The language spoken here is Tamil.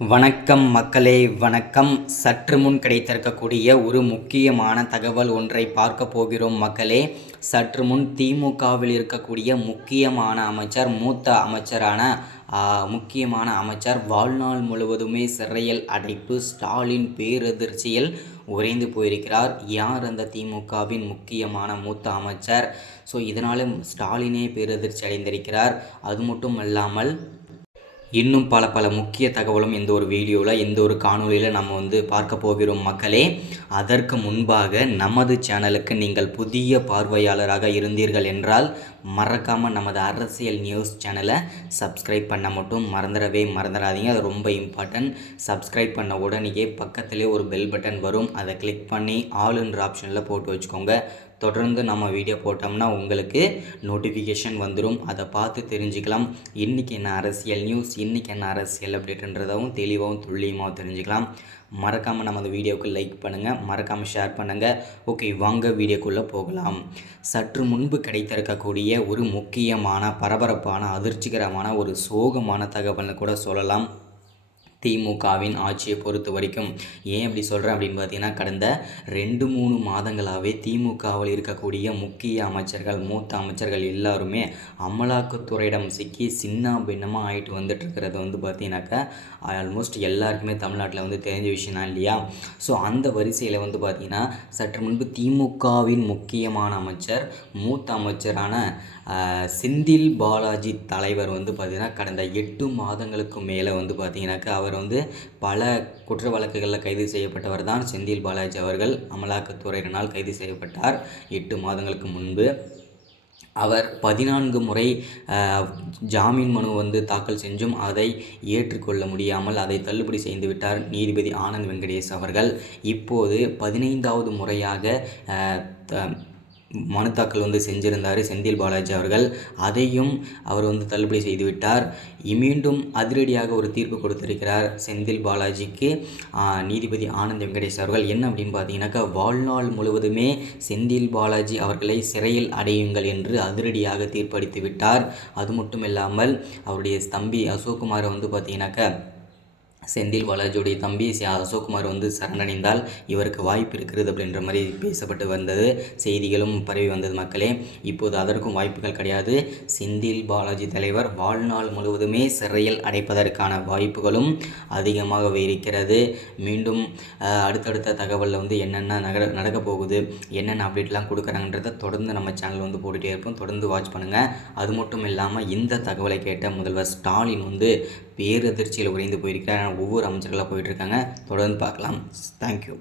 வணக்கம் மக்களே, வணக்கம். சற்று முன் கிடைத்திருக்கக்கூடிய ஒரு முக்கியமான தகவல் ஒன்றை பார்க்க போகிறோம் மக்களே. சற்று முன் திமுகவில் இருக்கக்கூடிய முக்கியமான அமைச்சர் வாழ்நாள் முழுவதுமே சிறையில் அடைப்பு. ஸ்டாலின் பேரதிர்ச்சியில் உறைந்து போயிருக்கிறார். யார் அந்த திமுகவின் முக்கியமான மூத்த அமைச்சர்? இதனால் ஸ்டாலினே பேரதிர்ச்சி அடைந்திருக்கிறார். அது மட்டும் அல்லாமல் இன்னும் பல முக்கிய தகவலும் இந்த ஒரு வீடியோவில், இந்த ஒரு காணொலியில் நம்ம பார்க்க போகிறோம் மக்களே. அதற்கு முன்பாக நமது சேனலுக்கு நீங்கள் புதிய பார்வையாளராக இருந்தீர்கள் என்றால் மறக்காமல் நமது அரசியல் நியூஸ் சேனலை சப்ஸ்கிரைப் பண்ண மட்டும் மறந்துடாதீங்க. அது ரொம்ப இம்பார்ட்டன்ட். சப்ஸ்கிரைப் பண்ண உடனேயே பக்கத்திலே ஒரு பெல் பட்டன் வரும். அதை கிளிக் பண்ணி ஆல்ன்ற ஆப்ஷனில் போட்டு வச்சுக்கோங்க. தொடர்ந்து நம்ம வீடியோ போட்டோம்னா உங்களுக்கு நோட்டிஃபிகேஷன் வந்துடும். அதை பார்த்து தெரிஞ்சுக்கலாம். இன்றைக்கி என்ன அரசியல் நியூஸ், இன்றைக்கி என்ன அரசியல் அப்டேட்ன்றதாகவும் தெளிவாகவும் துல்லியமாகவும் தெரிஞ்சுக்கலாம். மறக்காமல் நம்ம அந்த வீடியோவுக்கு லைக் பண்ணுங்கள், மறக்காமல் ஷேர் பண்ணுங்கள். ஓகே, வாங்க வீடியோக்குள்ளே போகலாம். சற்று முன்பு கிடைத்திருக்கக்கூடிய ஒரு முக்கியமான பரபரப்பான அதிர்ச்சிகரமான ஒரு சோகமான தகவல்னு கூட சொல்லலாம். திமுகவின் ஆட்சியை பொறுத்த வரைக்கும் ஏன் அப்படி சொல்கிறேன் அப்படின்னு பார்த்தீங்கன்னா, கடந்த 2-3 மாதங்களாகவே திமுகவில் இருக்கக்கூடிய முக்கிய அமைச்சர்கள், மூத்த அமைச்சர்கள் எல்லாருமே அமலாக்கத்துறையிடம் சிக்கி சின்ன பின்னமாக ஆகிட்டு வந்துட்டுருக்கிறது பார்த்தீங்கன்னாக்கா ஆல்மோஸ்ட் எல்லாருக்குமே தமிழ்நாட்டில் தெரிஞ்ச விஷயம் தான் இல்லையா? அந்த வரிசையில் பார்த்திங்கன்னா, சற்று முன்பு திமுகவின் முக்கியமான அமைச்சர், மூத்த அமைச்சரான செந்தில் பாலாஜி தலைவர் பார்த்திங்கன்னா கடந்த 8 மாதங்களுக்கு மேலே பார்த்திங்கனாக்கா அவர் பல குற்ற வழக்குகளில் கைது செய்யப்பட்டவர் தான் செந்தில் பாலாஜி அவர்கள். அமலாக்கத்துறையினால் கைது செய்யப்பட்டார் 8 மாதங்களுக்கு முன்பு. அவர் 14 முறை ஜாமீன் மனு தாக்கல் செஞ்சும் அதை ஏற்றுக்கொள்ள முடியாமல் அதை தள்ளுபடி செய்து விட்டார் நீதிபதி ஆனந்த் வெங்கடேஷ் அவர்கள். இப்போது 15வது முறையாக மனு தாக்கல் செஞ்சிருந்தார் செந்தில் பாலாஜி அவர்கள். அதையும் அவர் தள்ளுபடி செய்துவிட்டார். மீண்டும் அதிரடியாக ஒரு தீர்ப்பு கொடுத்திருக்கிறார் செந்தில் பாலாஜிக்கு நீதிபதி ஆனந்த் வெங்கடேஷ் அவர்கள். என்ன அப்படின்னு பார்த்தீங்கன்னாக்கா, வாழ்நாள் முழுவதுமே செந்தில் பாலாஜி அவர்களை சிறையில் அடையுங்கள் என்று அதிரடியாக தீர்ப்பளித்து விட்டார். அது மட்டும் இல்லாமல் அவருடைய தம்பி அசோக்குமாரை பார்த்தீங்கன்னாக்கா, செந்தில் பாலாஜியுடைய தம்பி அசோக்குமார் சரணடைந்தால் இவருக்கு வாய்ப்பு இருக்கிறது அப்படின்ற மாதிரி பேசப்பட்டு வந்தது, செய்திகளும் பரவி வந்தது மக்களே. இப்போது அதற்கும் வாய்ப்புகள் கிடையாது. செந்தில் பாலாஜி தலைவர் வாழ்நாள் முழுவதுமே சிறையில் அடைப்பதற்கான வாய்ப்புகளும் அதிகமாகவே இருக்கிறது. மீண்டும் அடுத்தடுத்த தகவலில் என்னென்ன நடக்க போகுது, என்னென்ன அப்டேட்லாம் கொடுக்குறாங்கன்றதை தொடர்ந்து நம்ம சேனல் போட்டுகிட்டே இருப்போம். தொடர்ந்து வாட்ச் பண்ணுங்கள். அது மட்டும் இல்லாமல் இந்த தகவலை கேட்ட முதல்வர் ஸ்டாலின் பேரதிர்ச்சியில் உறைந்து போயிருக்கிறார். ஒவ்வொரு அமைச்சர்களாக போயிட்டுருக்காங்க. தொடர்ந்து பார்க்கலாம். தேங்க்யூ.